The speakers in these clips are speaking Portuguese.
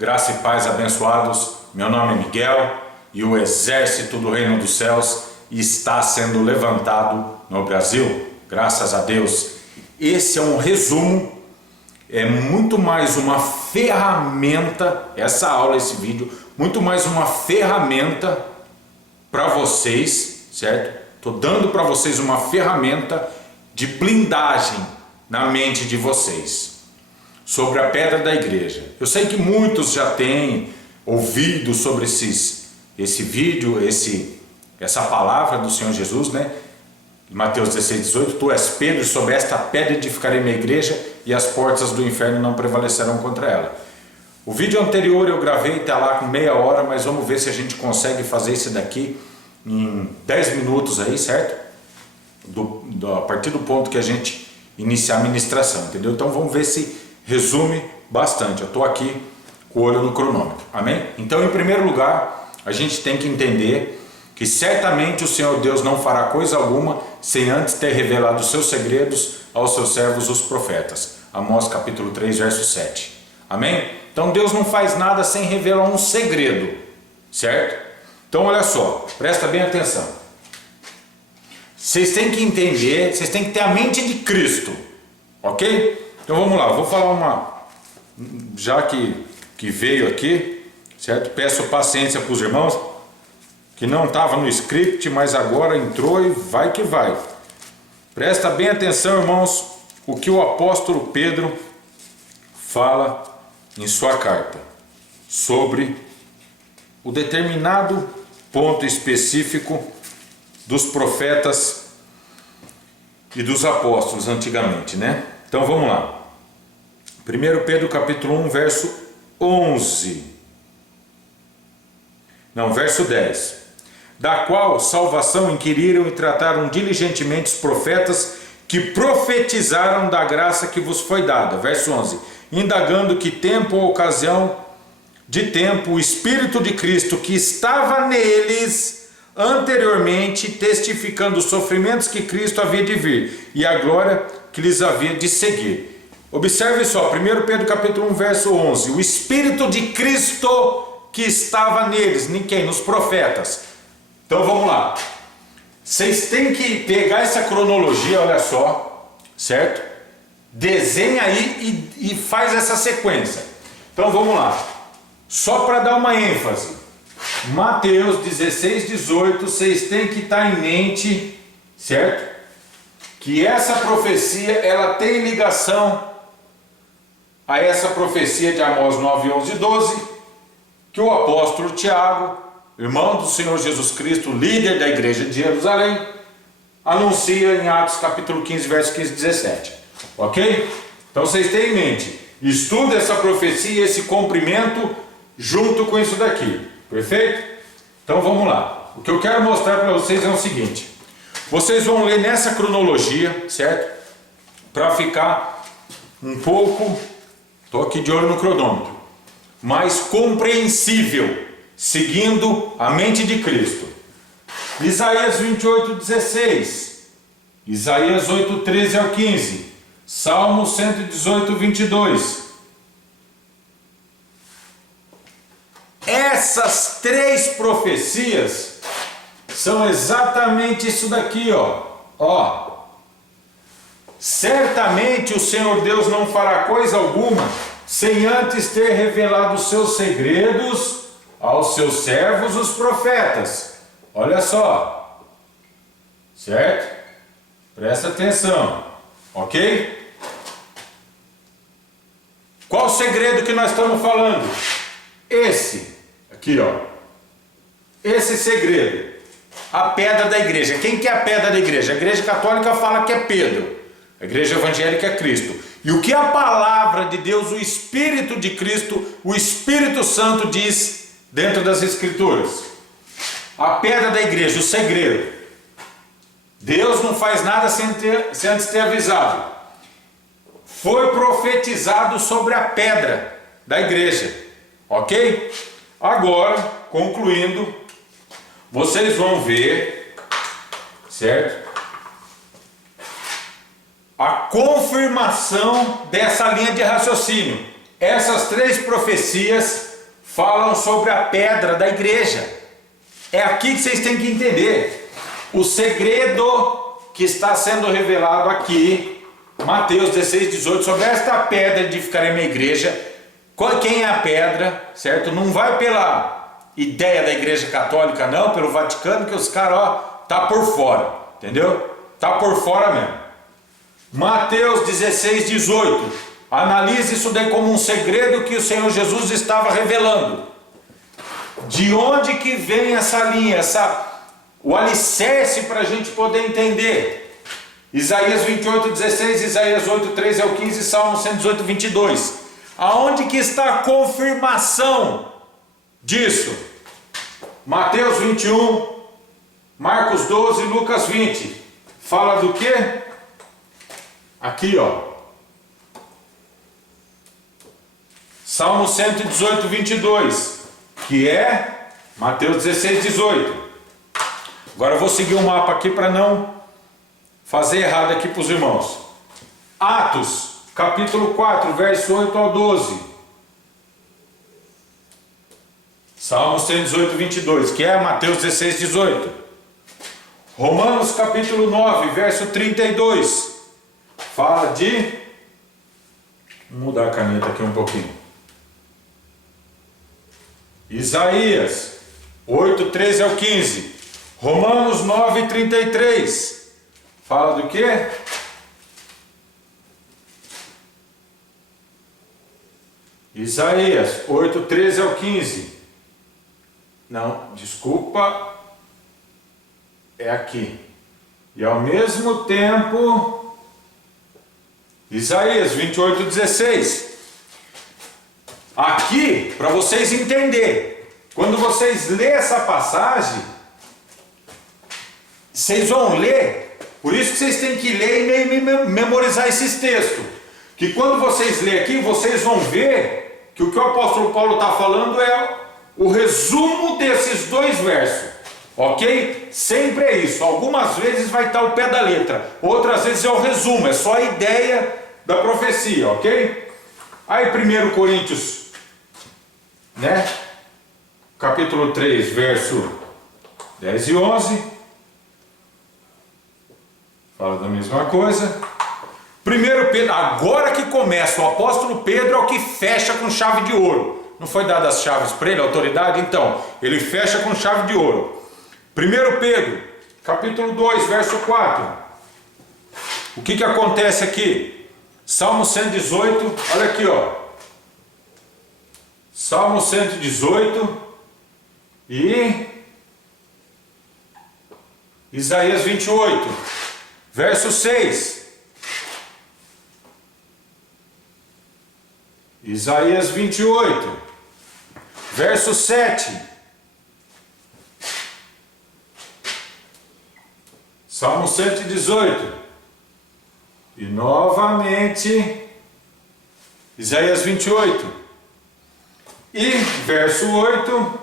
Graça e paz abençoados. Meu nome é Miguel e o exército do reino dos céus está sendo levantado no Brasil, graças a Deus. Esse é um resumo, é muito mais uma ferramenta, essa aula, esse vídeo, muito mais uma ferramenta para vocês, certo? Estou dando para vocês uma ferramenta de blindagem na mente de vocês sobre a pedra da igreja. Eu sei que muitos já têm ouvido sobre esse vídeo, essa palavra do Senhor Jesus, né? Mateus 16, 18, tu és Pedro, e sobre esta pedra edificarei minha igreja, e as portas do inferno não prevalecerão contra ela. O vídeo anterior eu gravei, está lá com meia hora, mas vamos ver se a gente consegue fazer esse daqui em 10 minutos aí, certo? A partir do ponto que a gente iniciar a ministração, entendeu? Então vamos ver se resume bastante. Eu estou aqui com o olho no cronômetro, amém? Então, em primeiro lugar, a gente tem que entender que certamente o Senhor Deus não fará coisa alguma sem antes ter revelado os seus segredos aos seus servos, os profetas. Amós capítulo 3, verso 7. Amém? Então Deus não faz nada sem revelar um segredo, certo? Então olha só, presta bem atenção. Vocês têm que entender, vocês têm que ter a mente de Cristo, ok? Então vamos lá, vou falar já que veio aqui, certo? Peço paciência para os irmãos, que não estava no script, mas agora entrou e vai que vai. Presta bem atenção, irmãos, o que o apóstolo Pedro fala em sua carta sobre o determinado ponto específico dos profetas e dos apóstolos antigamente, né? Então vamos lá. 1 Pedro capítulo 1, verso 11. Não, verso 10. Da qual salvação inquiriram e trataram diligentemente os profetas que profetizaram da graça que vos foi dada. Verso 11. Indagando que tempo ou ocasião de tempo o Espírito de Cristo que estava neles anteriormente, testificando os sofrimentos que Cristo havia de vir e a glória que lhes havia de seguir. Observe só, 1 Pedro capítulo 1, verso 11. O Espírito de Cristo que estava neles, em quem? Nos profetas. Então vamos lá. Vocês têm que pegar essa cronologia, olha só, certo? Desenha aí e faz essa sequência. Então vamos lá. Só para dar uma ênfase. Mateus 16, 18, vocês têm que estar em mente, certo? Que essa profecia, ela tem ligação a essa profecia de Amós 9, 11 e 12, que o apóstolo Tiago, irmão do Senhor Jesus Cristo, líder da igreja de Jerusalém, anuncia em Atos capítulo 15, verso 15 e 17. Ok? Então vocês têm em mente, estuda essa profecia, esse cumprimento, junto com isso daqui. Perfeito? Então vamos lá. O que eu quero mostrar para vocês é o seguinte. Vocês vão ler nessa cronologia, certo? Para ficar um pouco, estou aqui de olho no cronômetro, mais compreensível, seguindo a mente de Cristo. Isaías 28, 16, Isaías 8, 13 ao 15, Salmo 118, 22. Essas três profecias são exatamente isso daqui, ó. Certamente o Senhor Deus não fará coisa alguma sem antes ter revelado os seus segredos aos seus servos, os profetas. Olha só, certo? Presta atenção, ok? Qual o segredo que nós estamos falando? Esse, aqui ó, esse segredo, a pedra da igreja. Quem que é a pedra da igreja? A igreja católica fala que é Pedro, a igreja evangélica é Cristo. E o que a palavra de Deus, o Espírito de Cristo, o Espírito Santo diz dentro das Escrituras? A pedra da igreja, o segredo. Deus não faz nada sem antes ter avisado. Foi profetizado sobre a pedra da igreja. Ok? Agora, concluindo, vocês vão ver, certo? A confirmação dessa linha de raciocínio. Essas três profecias falam sobre a pedra da igreja. É aqui que vocês têm que entender o segredo que está sendo revelado aqui, Mateus 16, 18, sobre esta pedra edificarei minha igreja. Quem é a pedra, certo? Não vai pela ideia da igreja católica, não, pelo Vaticano, que os caras, ó, tá por fora, entendeu? Tá por fora mesmo. Mateus 16, 18. Analise isso daí como um segredo que o Senhor Jesus estava revelando. De onde que vem essa linha, o alicerce para a gente poder entender? Isaías 28, 16, Isaías 8, 13 ao 15, Salmo 118, 22. Aonde que está a confirmação disso? Mateus 21, Marcos 12, Lucas 20. Fala do quê? Aqui, ó. Salmo 118, 22, que é Mateus 16, 18. Agora eu vou seguir o mapa aqui para não fazer errado aqui para os irmãos. Atos, capítulo 4, verso 8 ao 12. Salmo 118, 22, que é Mateus 16, 18. Romanos, capítulo 9, verso 32. Fala de... Vou mudar a caneta aqui um pouquinho. Isaías 8, 13 ao 15. Romanos 9, 33. Fala do quê? Isaías 8, 13 ao 15. Não, desculpa. É aqui. E ao mesmo tempo, Isaías 28, 16. Aqui, para vocês entenderem, quando vocês lerem essa passagem, vocês vão ler, por isso que vocês têm que ler e memorizar esses textos. Que quando vocês lerem aqui, vocês vão ver que o que o apóstolo Paulo está falando é o resumo desses dois versos. Ok? Sempre é isso. Algumas vezes vai estar o pé da letra, outras vezes é o resumo, é só a ideia da profecia, ok? Aí 1 Coríntios, né? Capítulo 3, verso 10 e 11. Fala da mesma coisa. 1 Pedro, agora que começa, o apóstolo Pedro é o que fecha com chave de ouro. Não foi dado as chaves para ele, a autoridade? Então, ele fecha com chave de ouro. 1 Pedro, capítulo 2, verso 4. O que acontece aqui? Salmo 118, olha aqui, ó. Salmo 118 e Isaías 28, verso 6. Isaías 28, verso 7. Salmo 118. E novamente Isaías 28. E verso 8.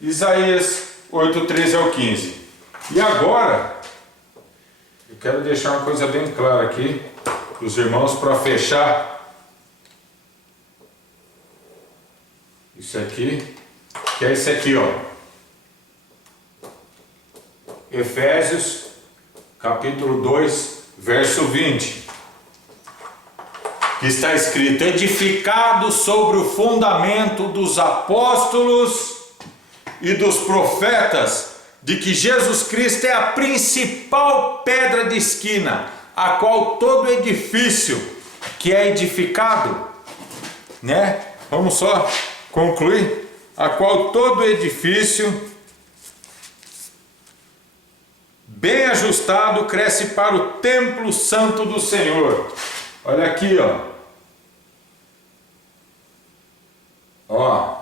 Isaías 8, 13 ao 15. E agora eu quero deixar uma coisa bem clara aqui para os irmãos, para fechar isso aqui, que é esse aqui, ó. Efésios, capítulo 2, verso 20, que está escrito: edificado sobre o fundamento dos apóstolos e dos profetas, de que Jesus Cristo é a principal pedra de esquina, a qual todo edifício que é edificado, né? Vamos só concluir. A qual todo edifício bem ajustado cresce para o templo santo do Senhor. Olha aqui, ó. Ó.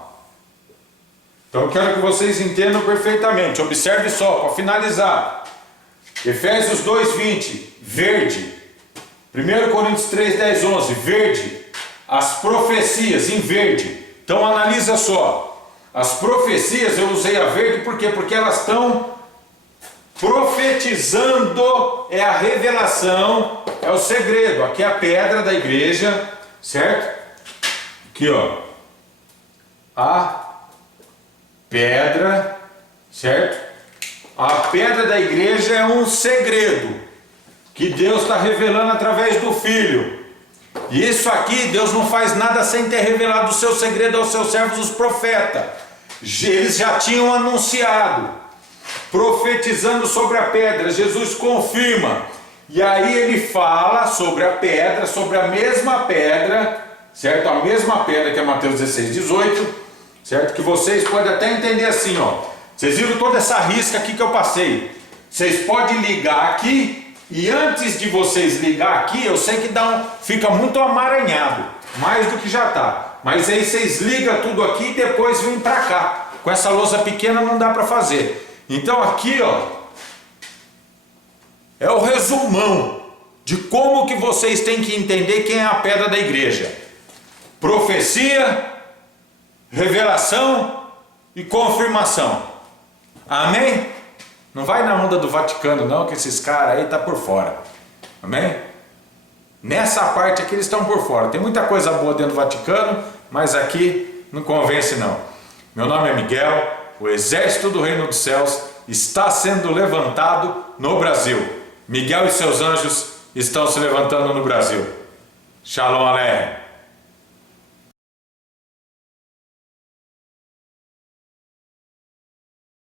Então eu quero que vocês entendam perfeitamente. Observe só, para finalizar. Efésios 2:20, verde. 1 Coríntios 3:10, 11, verde. As profecias em verde. Então analisa só. As profecias eu usei a verde por quê? Porque elas estão profetizando, é a revelação, é o segredo. Aqui é a pedra da igreja, certo? Aqui, ó. a pedra, certo? A pedra da igreja é um segredo que Deus está revelando através do Filho. E isso aqui, Deus não faz nada sem ter revelado o seu segredo aos seus servos, os profetas. Eles já tinham anunciado, profetizando sobre a pedra. Jesus confirma. E aí ele fala sobre a pedra, sobre a mesma pedra, certo? A mesma pedra que é Mateus 16, 18, certo? Que vocês podem até entender assim, ó. Vocês viram toda essa risca aqui que eu passei. Vocês podem ligar aqui, e antes de vocês ligar aqui, eu sei que fica muito amaranhado, mais do que já está. Mas aí vocês ligam tudo aqui e depois vêm para cá. Com essa louça pequena não dá para fazer. Então aqui, ó, é o resumão de como que vocês têm que entender quem é a pedra da igreja. Profecia, revelação e confirmação. Amém? Não vai na onda do Vaticano não, que esses caras aí tá por fora. Amém? Nessa parte aqui eles estão por fora. Tem muita coisa boa dentro do Vaticano, mas aqui não convence não. Meu nome é Miguel, o exército do reino dos céus está sendo levantado no Brasil. Miguel e seus anjos estão se levantando no Brasil. Shalom Aleichem.